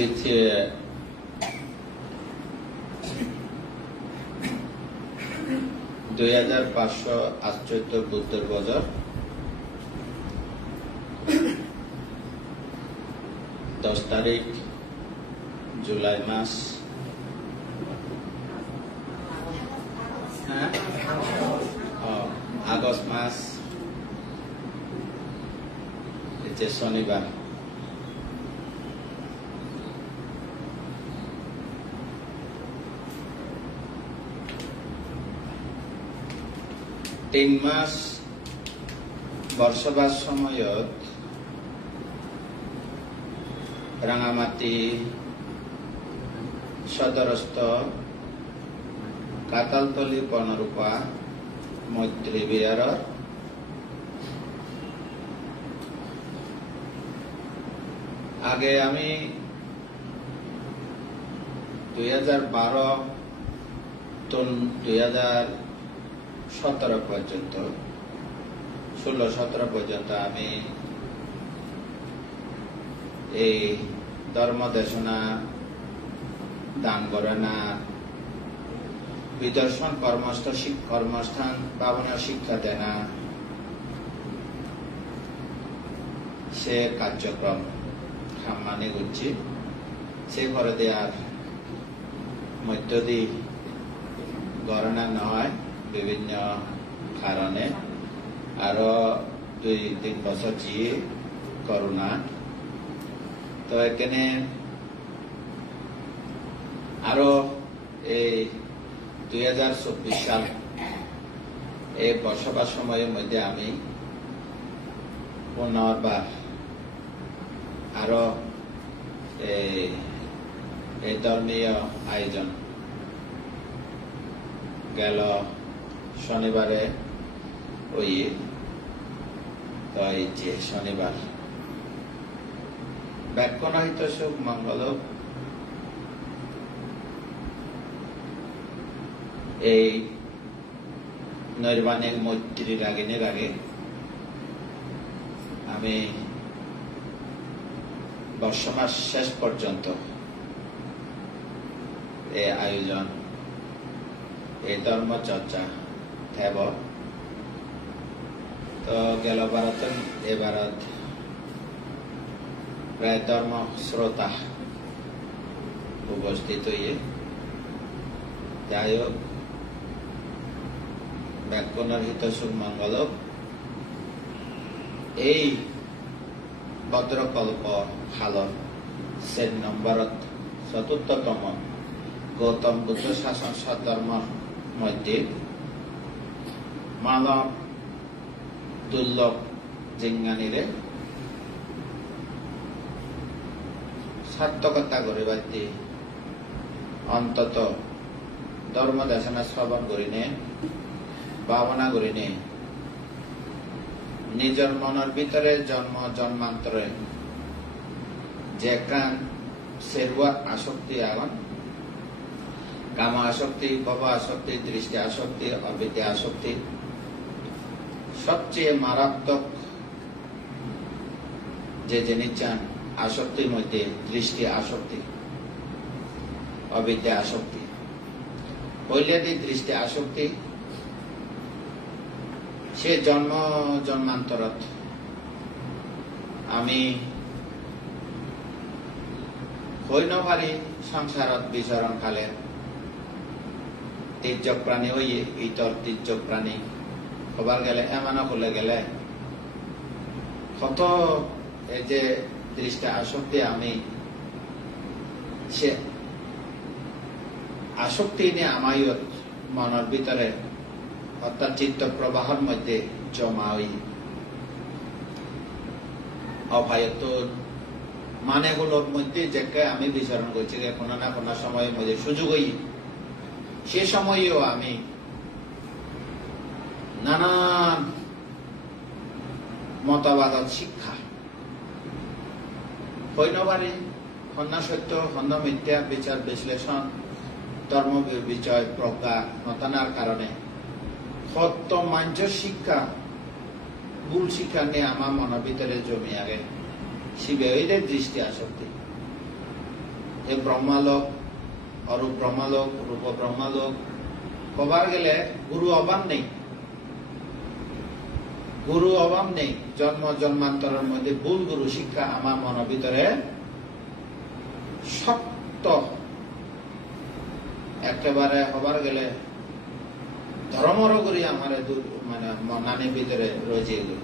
2578 বুদ্ধের বছর 10 তারিখ জুলাই মাস আগস্ট মাস শনিবার। তিন মাস বর্ষবাস সময়ত রাঙামাটি সদরস্থ কাতালতলী বনরূপা মৈত্রী বিহার আগে আমি 2012 2017 পর্যন্ত 16-17 পর্যন্ত আমি এই ধর্ম দেশনা, দান গণনা, বিদর্শন কর্মস্থান পাবনা শিক্ষা দেনা সে কার্যক্রম খামানি করছি। সে ঘরে দেওয়ার মধ্য দিয়ে গণনা নয় বিভিন্ন কারণে আরো 2-3 বছর জিয়ে করোনা। তো এখানে আরো এই 2024 সাল এই বসবাস সময়ের মধ্যে আমি পুনর্বার আরো এই ধর্মীয় আয়োজন গেল শনিবারে ওই তো এই যে শনিবার ব্যাকুণহিত সুখ মঙ্গল এই নৈর্বাণিক মৈত্রী রাগিনীর আগে আমি বর্ষমাস শেষ পর্যন্ত এই আয়োজন এই ধর্মচর্চা থেব। তো গেল ভারত এ ভারত প্রায় ধর্ম শ্রোতা উপস্থিত হইয়ে যাই হোক ব্যাকুণের হিত সুখ মঙ্গল এই ভদ্রকল্প হালত 4 নম্বরত 4ৰ্থতম গৌতম বুদ্ধ শাসন সধর্মর মধ্যে মানব দুর্লভ জিজ্ঞানীরে সার্থকতা করিবার অন্তত ধর্ম দেশনা শ্রবণ করিনে ভাবনা করিনে নিজের মনের ভিতরে জন্ম জন্মান্তরে যে কান সেরুয়া আসক্তি আগন কাম আসক্তি, ভব আসক্তি, দৃষ্টি আসক্তি, অবিদ্যা আসক্তি, সবচেয়ে মারাত্মক যে জিনিস চান আসক্তির মধ্যে দৃষ্টি আসক্তি, অবিদ্যা আসক্তি। পহিলে দৃষ্টি আসক্তি সে জন্ম জন্মান্তরত আমি হইন পারি সংসারত বিচরণ কালে তির্যক প্রাণী হইয়ে ইতর তির্যক প্রাণী হবার গেলে এমনও হলে গেলে কত এই যে দৃষ্টি আসক্তি আমি সে আসক্তি নিয়ে আমায়ত মনের ভিতরে অর্থাৎ চিত্ত প্রবাহের মধ্যে জমা হই অভয়ত মানে গুলোর মধ্যে যে আমি বিচরণ করছি কোনো না কোনো সময়ের মধ্যে সুযোগ হই সে সময়েও আমি নানান মতবাদ শিক্ষা হইনবারে হন্যা সত্য হন্য মিথ্যা বিচার বিশ্লেষণ ধর্ম বিচয় প্রজ্ঞা নতানার কারণে সত্য মাঞ্চ শিক্ষা ভুল শিক্ষা নিয়ে আমার মনের ভিতরে জমি আগে শিবে দৃষ্টি আসক্তি এই ব্রহ্মালোক, অরূপ ব্রহ্মালোক, রূপ ব্রহ্মালোক কবার গেলে গুরু অভাব নেই, গুরু অভাব নেই। জন্ম জন্মান্তরের মধ্যে ভুল গুরু শিক্ষা আমার মনের ভিতরে শক্ত একেবারে হবার গেলে ধর্মর করি আমার মানে নানির ভিতরে রয়েছে এগুলো।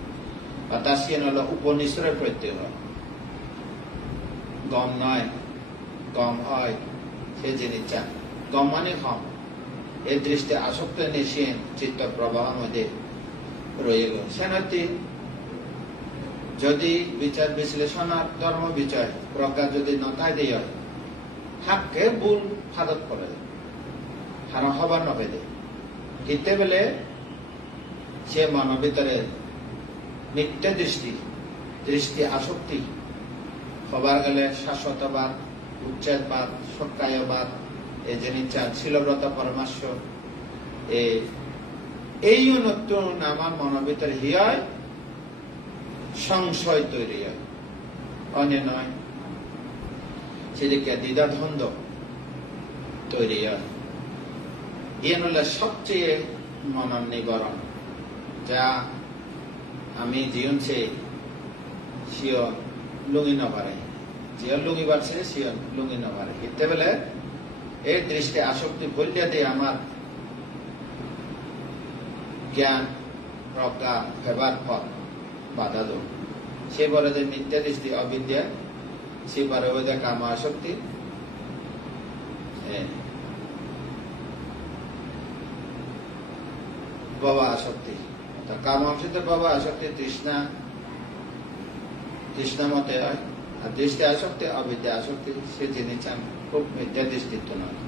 বা তার সিন হলো উপনিষদের প্রত্যয় গম নয়, গম হয় সে জিনিস চান, গম মানে কম। এই দৃষ্টি আসক্ত নিয়ে চিত্ত প্রবাহ মধ্যে রয়ে গেল। সেনাতি যদি বিচার বিশ্লেষণ আর ধর্ম বিচার প্রজ্ঞা যদি নথায় দিয়ে হাককে ভুল ফাদত করে হারা হবার নবে দে কিতে বেলে সে মানব ভিতরে মিথ্যা দৃষ্টি আসক্তি হবার গেলে শাশ্বতবাদ, উচ্ছেদবাদ, সক্কায়বাদ, এই জিনিস শিলব্রত পরামর্শ এই নতুন আমার মনের ভিতরে হিয়ায় সংশয় তৈরি হয়, অন্য নয় সেদিকে দ্বিধাদ্বন্দ্ব তৈরি হয়। ইয়ে হলে সবচেয়ে মনের নিবারণ, যা আমি জীবন সে শিয়ন লুঙি নপারে, জিয়ন লুঙি বাড়ছে শিয়ন লুঙি নপারে। হিতে বেলে এই দৃষ্টি আসক্তি বলিয়া দিয়ে আমার জ্ঞান প্রজ্ঞা ফেবার পথ বাধা দো। সে বলে যে মিথ্যা দৃষ্টি অবিদ্যা, সে বলে ওই কাম আসক্তি, বাবা আসক্তি, কাম আসক্তি বাবা আসক্তি তৃষ্ণা মতে হয়। আর দৃষ্টি আসক্তি অবিদ্যা আসক্তি, সে জিনিস খুব মিথ্যা দৃষ্টিত্ব নয়।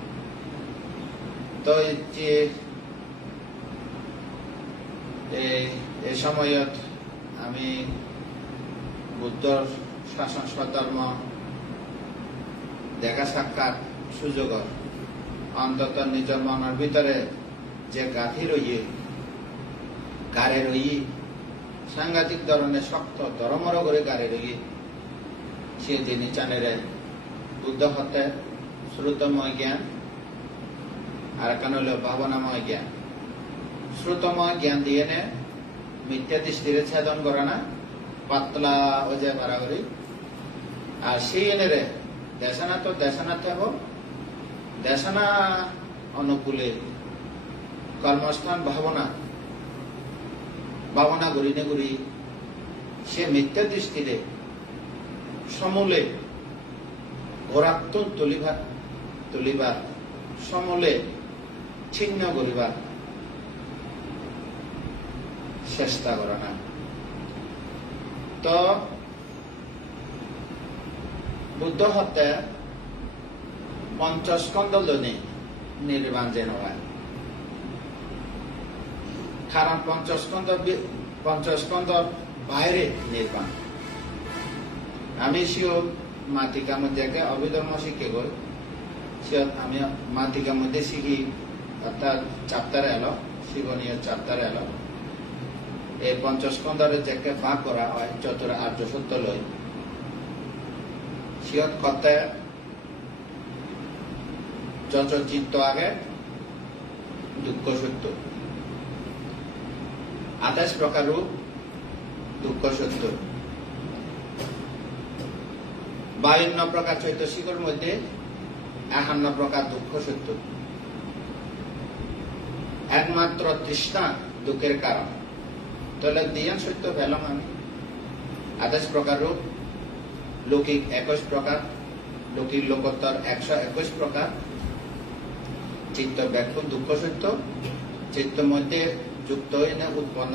তো এই সময়ত আমি বুদ্ধর শাসন স্বধর্ম দেখা সাক্ষাৎ সুযোগ অন্তত নিজ মনের ভিতরে যে গাঁথি রইয়ে গাড়ে রই সাংঘাতিক ধরনের শক্ত ধর্মর করে গাড়ে রই সে জিনিস চানেরে বুদ্ধ হতে শ্রুতময় জ্ঞান আর কেন হলো ভাবনাময় জ্ঞান। শ্রুতময় জ্ঞান দিয়ে নে মিথ্যা দৃষ্টিরে ছেদন করে না, পাতলা হয়ে যায় বাড়াবাড়ি। আর সেই এনেরে দেশানা তো দেশানা থাকব, দেশানা অনুকূলে কর্মস্থান ভাবনা ঘুরি সে মিথ্যা দৃষ্টিরে সমূলে ঘোরাত্ম তুলিবার সমূলে ছিন্ন করিবার চেষ্টা করে না। তো বুদ্ধ হতে পঞ্চস্কন্ধ লনি নির্বাণ যেন হয়, কারণ পঞ্চস্কন্ধর বাইরে নির্বাণ। আমি সিও মাতিকা মধ্যে অভিধর্ম শিখে গই, আমি মাতিকা মধ্যে শিখি অর্থাৎ চাপ্টারে এলো শিবনীয় চাপ্টারে এলো এই পঞ্চস্কন্ধরে যাকে ভাগ করা হয় চতুর আর্য সত্য লই সিয়ত কতে যত চিত্ত আগে দুঃখ সত্য 28 প্রকার রূপ দুঃখ সত্য, 52 প্রকার চৈতসিকর মধ্যে 51 প্রকার দুঃখ সত্য। একমাত্র তৃষ্ণা দুঃখের কারণ, তাহলে দিয়ান সত্য পেলাম আমি 28 প্রকার রূপ, লৌকিক 21 প্রকার, লৌকিক লোকোত্তর 121 প্রকার, চিত্ত ব্যাখ্য দুঃখ সত্য। চিত্ত মধ্যে যুক্ত হয়ে না উৎপন্ন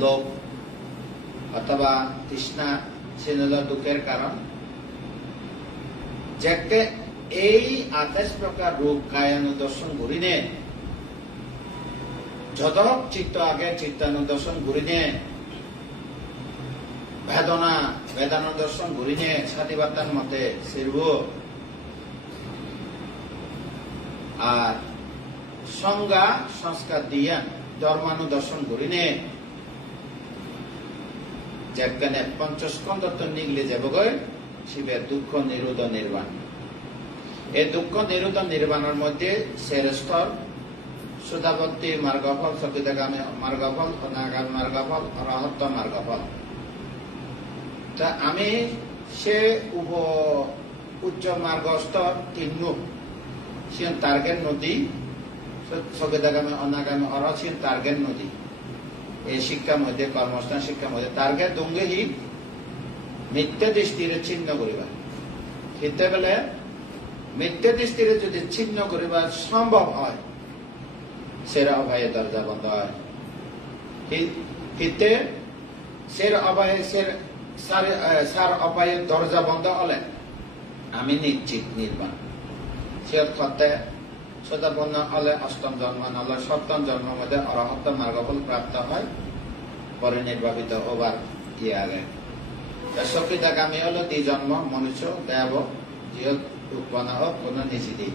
লোভ অথবা তৃষ্ণা সে দুঃখের কারণ। যাকে এই 28 প্রকার রূপ কায়ানুদর্শন ঘুরিনে যত চিত্ত আগে চিত্তানুদর্শন ঘুরিনে বেদানুদর্শন ঘুরিনে সাতিবার্তার মতে শিরব আর সংজ্ঞা সংস্কার দিয়া ধর্মানুদর্শন ঘুরিনে যেখানে পঞ্চস্কন্ধ নিগলে যাব গয় শিবের দুঃখ নিরোধ নির্বাণ। এই দুঃখ নিরোধন নির্বাণের মধ্যে শ্রেষ্ঠর সুধাবর্তী মার্গফল, সকিদাগামী মার্গফল, অনাগামী মার্গফল, অরহত্ত মার্গফল। তা আমি সে উচ্চ মার্গস্থ তিনু সিয়ন টার্গেট নদী, সকিদাগামী অনাগামী অরহ সিয়ন টার্গেট নদী। এই শিক্ষার মধ্যে কর্মস্থান শিক্ষার মধ্যে টার্গেট দঙ্গে হি মিথ্যা দৃষ্টিরে ছিন্ন করিবা। হিতে বেলে মিথ্যা দৃষ্টিরে যদি ছিন্ন করিবা সম্ভব হয়, সেরা অভয়ে দরজা বন্ধ হয়। হিতে সের অভয়ে সার অভয়ে দরজা বন্ধ হলে আমি নিশ্চিত নির্বাণ। সে ক্ষতে সদাপন্ন হলে অষ্টম জন্ম নহলে সপ্তম জন্ম মধ্যে অরহত্ত মার্গফল প্রাপ্ত হয়, পরে নির্বাপিত হবার কি আগে। সকিদাগামী হলো দ্বি জন্ম মনুষ্য দেব জিহত উৎপন্ন হোক কোন নিষিদ্ধি।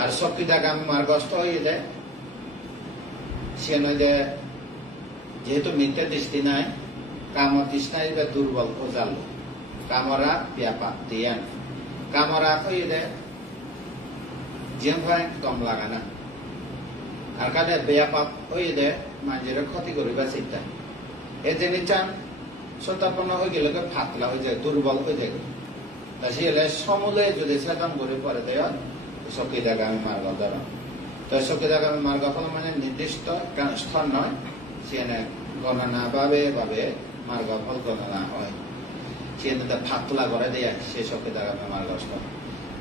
আর সকিদাগামী মার্গস্থ হয়ে যায় সে নদে যেহেতু মিথ্যা দৃষ্টি নাই, কাম তৃষ্ণাই দুর্বল ও জাল কামরা ব্যাপার দিয়ান কামরা হয়ে দেয় জিয়ান কম লাগা না। আর কানে ব্যাপার হয়ে দেয় মানুষের ক্ষতি করিবা চিন্তা। এ জেনে চান সতাপন্ন হয়ে গেলে ফাতলা হয়ে যায়, দুর্বল হয়ে যায়। তা সে সমূলে যদি সেদন করে পরে দেয় সকিদাগামী মার্গ দ্বারা। তো সকিদাগামী মার্গ ফল মানে নির্দিষ্ট স্থান নয়, সে গণনা ভাবে মার্গ ফল গণনা হয়। সে ফাতলা করে দেয় সে সকিদাগামী মার্গস্থ।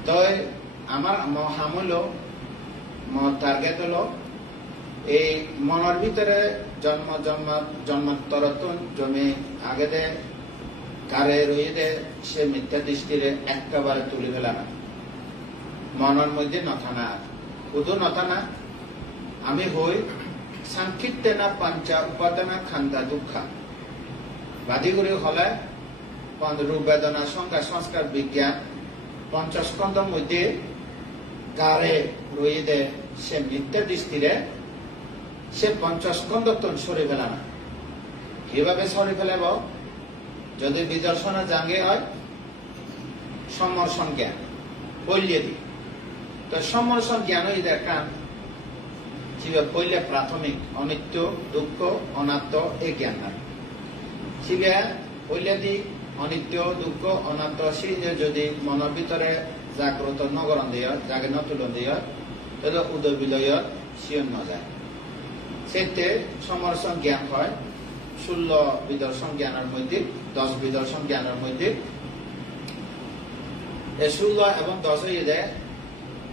তো আমার হাম হলো টার্গেট হলো এই মনের ভিতরে জন্মান্তরতন জমি আগে দে কারে রয়ে দে সে মিথ্যা দৃষ্টিরে একেবারে তুলে ফেলা না। মনের মধ্যে নথানা শুধু নথানা আমি হই সাংক্ষিপ্তে না পাঞ্চা উপাদানা খান্দা দুঃখা বাদিগুড়ি হলে রূপ বেদনা সংজ্ঞা সংস্কার বিজ্ঞান পঞ্চস্কন্ধর মধ্যে কারে রয়ে দে সে মিথ্যা দৃষ্টিরে সে পঞ্চস্কন্ধন সরে ফেলা না। কিভাবে সরে ফেলাব? যদি বিদর্শনা জাঙ্গে হয় সমর্ষণ জ্ঞান পল্লে দি। তো সমর্ষণ জ্ঞান হয়ে দেখান পল্লে প্রাথমিক অনিত্য দুঃখ অনাত্ম এই জ্ঞান না। শিবে পল্লে দি অনিত্য দুঃখ অনাত্ম যদি মনের ভিতরে জাগ্রত নগরণ দিয়ে জাগে নতুলন দিয়ে তাহলে উদয় বিলয় শিয়ন ন যায়। সেতে সমর্ষণ জ্ঞান হয় 16 বিদর্শন জ্ঞানের মধ্যে 10 বিদর্শন জ্ঞানের মধ্যে 16 এবং 10 হয়ে যায়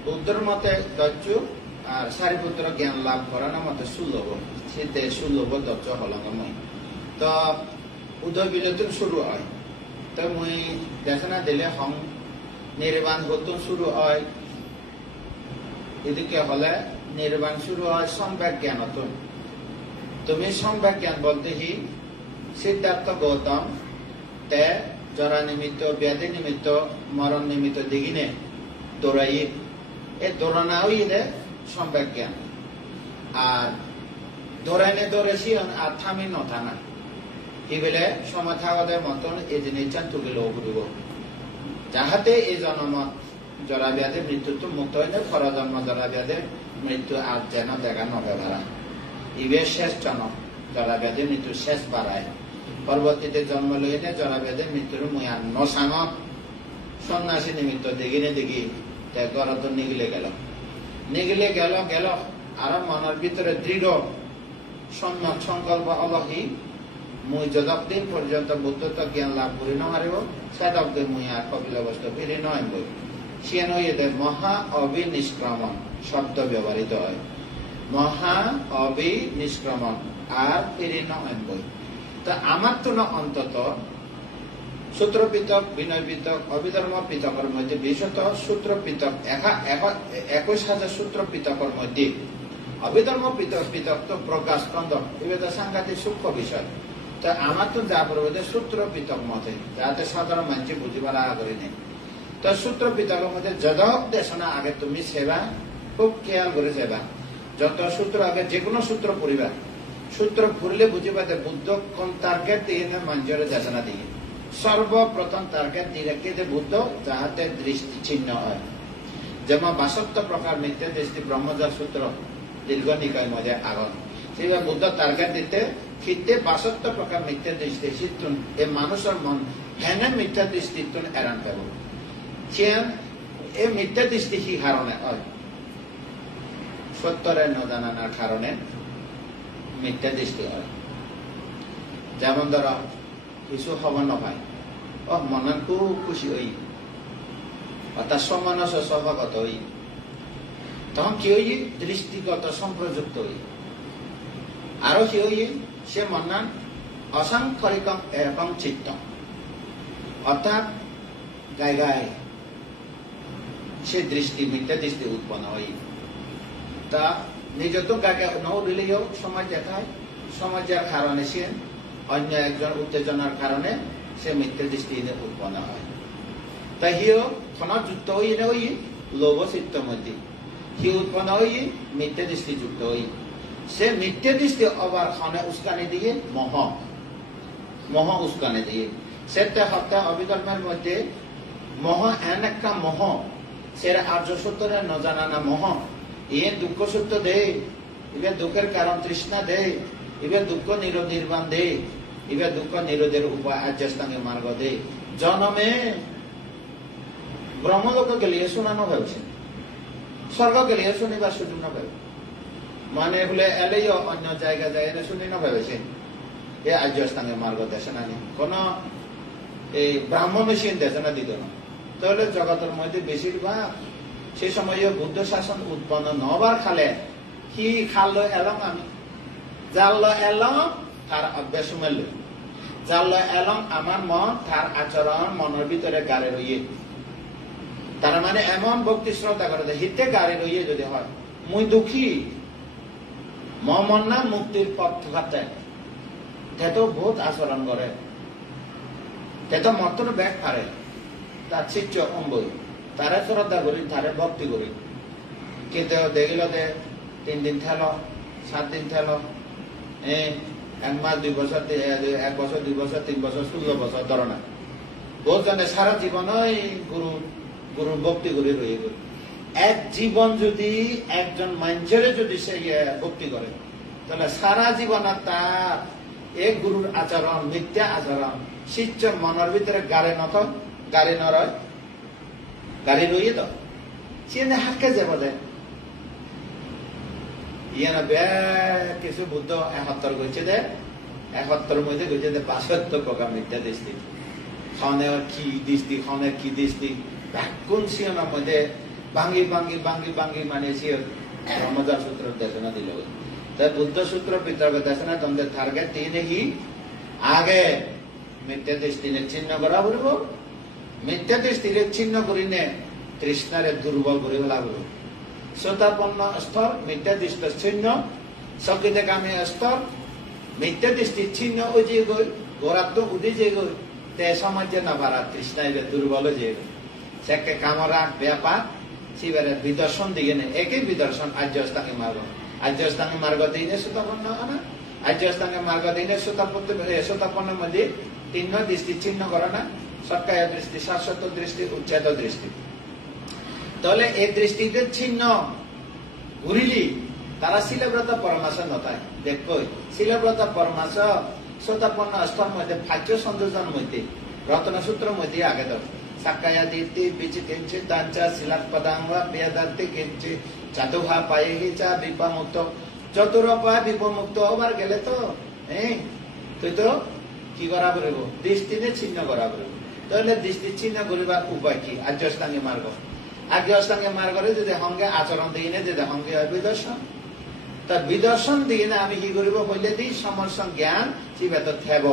বুদ্ধের মতে দৈত্য আর সারিপুত্র জ্ঞান লাভ করানোর মতে 16 সেতে 16 দৈত্য হলঙ্গময়। তো উদয় বিলয় শুরু হয়। তো মুই দেখা দিলে হং নির্বাণ হতো শুরু হয়। এদিকে হলে নির্বাণ শুরু হয় সম্যক জ্ঞান হতো। তুমি সম্যক জ্ঞান বলতে হি সিদ্ধার্থ গৌতম তে জরা নিমিত্ত ব্যাধি নিমিত্ত মরণ নিমিত্ত দিগিনে দৌড়াই এ দৌড়ানা হইলে সম্যক জ্ঞান। আর দৌড়াইনে দৌড়েছি আর থামি নথানা এবেলে সময় থাকাদের মতন এই জিনিস চান তুলিল ঘুরিব যাহাতে এই জন্ম জরা ব্যাধি মৃত্যু তো মুক্ত হইলে পর জন্ম জরা ব্যাধি মৃত্যু আর যেন দেখা নবে ভাড়া ইবে শেষ জন্ম জরা ব্যাধি মৃত্যু শেষ বাড়ায়। পরবর্তীতে জন্ম লইলে জরা ব্যাধি মৃত্যুর মুয়া নসাঙ সন্ন্যাসী নিমিত্ত দেখিনে দেখি গরত নিগিলে গেল আর মনের ভিতরে দৃঢ় সম্যক সংকল্প অলহি মুই যতদিন পর্যন্ত বুদ্ধত্ব জ্ঞান লাভ করি নহারিব সেতদিন মুই আর কপিল অবস্থা ফিরে নয় বই সে নয় মহা অবিনিষ্ক্রমণ শব্দ ব্যবহৃত হয়। মহা অবিনিষ্ক্রমণ আর ফিরে নয় বই। তা আমার তো না অন্তত সূত্র পৃথক বিনয় পৃথক অবিধর্ম পৃথকের মধ্যে বিশেষত সূত্র পৃথক 21,000 সূত্র পৃথকের মধ্যে অবিধর্ম পৃথক তো প্রকাশ স্কন্ধ এবার সাংঘাতিক সূক্ষ্ম বিষয়। তা আমার তো যা পড়বে সূত্র পৃথক মতে যাতে সাধারণ মানুষ বুঝিবার আগ্রহী নেই। তো সূত্র পৃথকের মধ্যে যদক দেশনা আগে তুমি সেবা খুব খেয়াল করে সেবা যত সূত্র আগে যে কোনো সূত্র পড়িবা সূত্র পড়লে বুঝিবা যে বুদ্ধ কোন টার্গেট দিয়ে মানুষের দেশনা দিয়ে সর্বপ্রথম টার্গেট দিয়ে রাখি যে বুদ্ধ যাহাতে দৃষ্টি ছিন্ন হয় যেমন 62 প্রকার মিথ্যা দৃষ্টি ব্রহ্মজাল সূত্র দীর্ঘ নিকায় মধ্যে আগন সেইভাবে বুদ্ধ টার্গেট দিতে খিতে 62 প্রকার মিথ্যা দৃষ্টি সিদ্ধুন এ মানুষের মন হেনে মিথ্যা দৃষ্টি এড়ান পাব চেন এ মিথ্যা দৃষ্টি কি কারণে হয় সত্যরে ন জানানোর কারণে মিথ্যা দৃষ্টি হয় যেমন ধরো কিছু খবর নপায় ও মনত খুব খুশি হই অর্থাৎ সমানস স্বভাগত হই তখন কি হই দৃষ্টিগত সম্প্রযুক্ত হই আরো কি হই সে মনান অসাংখ্যরিকম এবং চিত্ত অর্থাৎ গায়ে গায়ে সে দৃষ্টি মিথ্যা দৃষ্টি উৎপন্ন হই তা নিজ তো গায়ে ন উঠলেও সমাজ দেখায় সমাজের কারণে সে অন্য একজন উত্তেজনার কারণে সে মিথ্যা দৃষ্টি উৎপন্ন হয় তাই হিও ক্ষণযুক্ত হই না হই লোভ চিত্ত মধ্যে হি উৎপন্ন হই মিথ্যা দৃষ্টি যুক্ত হই সে মিথ্যা দৃষ্টি আবার ক্ষণে উস্কানি দিয়ে মোহ উস্কানি দিয়ে সেটা হত্যা অবিকল্পের মধ্যে মোহ এন একটা মোহ সে আর্য সূত্রে ন জানা না মোহ ইয়ে দুঃখ সূত্র দে এবার দুঃখের কারণ তৃষ্ণা দে এবার দুঃখ নিরোধ নির্বাণ দে এবার দুঃখ নিরোধের উপায় আর্যস্থাঙ্গে মার্গ দে জন্মে ব্রহ্মলোক গেলিয়ে শোনানো হয়েছে স্বর্গ গেলিয়ে শুনিবার সুযোগ না পাবে মানে বলে এলেও অন্য জায়গা যায় না শুনি না ভেবেছে এ আর্যস্থাঙ্গে মার্গ দেশে না কোন এই ব্রাহ্মণ মেশিন দেশে না দিত না তাহলে জগতের মধ্যে বেশিরভাগ সেই সময় বুদ্ধ শাসন উৎপন্ন নবার খালে কি খালো এলাম আমি জানলো এলাম তার অভ্যাস মেল জানলো এলাম আমার মন তার আচরণ মনের ভিতরে গাড়ে রইয়ে তার মানে এমন ভক্তি শ্রদ্ধা করে হিতে গাড়ে রইয়ে যদি হয় মুই দুঃখী মন না মুক্তির পথ ঘাটে তেতো বহুত আচরণ করে তেতো মতন ব্যাগ পারে তার শিষ্য অম্বই তারে শ্রদ্ধা করি তারে ভক্তি করি কিন্তু দেখিল যে 3 দিন থেল 7 দিন থেল 1 মাস 2 বছর 1 বছর 2 বছর 3 বছর 16 বছর ধরো না বহুত জনে সারা জীবন গুরু ভক্তি করে রয়ে গেল এক জীবন যদি একজন মানুষের যদি সে ভক্তি করে তাহলে সারা জীবন তার এক গুরুর আচরণ মিথ্যা আচরণ শিষ্যর মনের ভিতরে গাড়ি নত গাড়ি নরয় গাড়ি রইয়ে তো সে হাঁকে যাব দে ইয়ে না বে কিছু বুদ্ধ 71 গেছে দে 71 মধ্যে গেছে দে 72 প্রকার মিথ্যা দৃষ্টি খানে কি দৃষ্টি খানে কি দৃষ্টি কোন সিয়নের মধ্যে ভাঙ্গি ভাঙ্গি ভাঙ্গি ভাঙ্গি মানে সে ব্রহ্মজাল সূত্র দেশনা দিল তাই বুদ্ধ সূত্র পিতর্ক দেশনা তোমাদের টার্গেট দিয়ে কি আগে মিথ্যা দৃষ্টি চিহ্ন করা বলব মিথ্যা দৃষ্টি চিহ্ন করিনে তৃষ্ণারে দুর্বল করে ফেলা বলব শ্রোতাপন্ন স্তর মিথ্যা দৃষ্টি চিহ্ন সঙ্গীতে কামে স্তর মিথ্যা দৃষ্টি চিহ্ন উজিয়ে গই গোরাত্ম উঠে যে গই তে সমাজে না পারা তৃষ্ণায় দুর্বল যে সেকে কামরা ব্যাপার শিবের বিদর্শন দিকে নেই একই বিদর্শন আর্যস্থাঙ্গে মার্গ আর্যস্থাঙ্গে মার্গ দিনে শ্রোতাপন্ন না আর্যস্থাঙ্গে মার্গ দিনে শ্রোতাপন্ন মধ্যে 3 দৃষ্টি চিহ্ন করে না সৎকায় দৃষ্টি শাশ্বত দৃষ্টি উচ্ছেদ দৃষ্টি তাহলে এই দৃষ্টিতে চিহ্ন ঘুরিলি তারা শিলব্রত পরমাশ নতায় দেখো শিলব্রত পরমাশ শ্রোতাপন্ন স্তর মধ্যে ভাজ্য সংযোজন মধ্যে রত্নসূত্র মধ্যে আগে দাও সাকায়া দিতি বিচিতিঞ্চি দাঞ্চা শিলাত পদাঙ্গা বেদান্তি কিঞ্চি চাতুহা পায়ে চা বিপমুক্ত চতুরপায় বিপমুক্ত হবার গেলে তো তুই তো কি করা পড়ব দৃষ্টিতে চিহ্ন করা পড়ব তাহলে দৃষ্টি চিহ্ন করিবার উপায় কি আর্যস্থাঙ্গে মার্গ আর্যস্থাঙ্গে মার্গরে যদি সঙ্গে আচরণ দিয়ে না যদি সঙ্গে হয় বিদর্শন তা বিদর্শন দিয়ে না আমি কি করিব বললে দিই সমস্ত জ্ঞান শিবেত থেব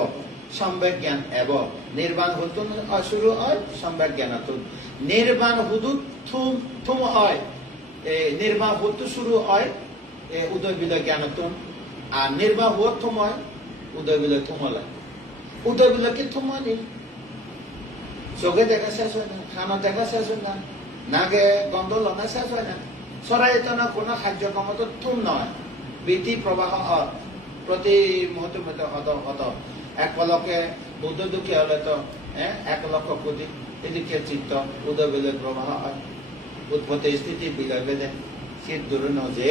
সম্বেক জ্ঞান এব নির্বাণ হুতুন শুরু হয় সম্বেক জ্ঞান নির্বাণ হুদু থুম হয় নির্বাণ হুতু শুরু হয় উদয় বিদয় জ্ঞান আর নির্বাণ হুয় থুম হয় উদয় বিদয় থুম হলে উদয় বিদয় কি থুম হয়নি চোখে দেখা শেষ হয় না খানা দেখা শেষ হয় না নাকে গন্ধ লনা শেষ হয় না চৰাইতনা কোনো কাৰ্যক্ৰম থুম নহয় বৃত্তি প্ৰবাহ প্ৰতি মুহূৰ্তে হত এক পলকে বুদ্ধ দুঃখী হলে তো 1 লক্ষ কোটি এদিকে চিত্ত উদয় বিদয় প্রবাহ হয় উৎপত্তি স্থিতি বিলয় বেদে সে দূর যে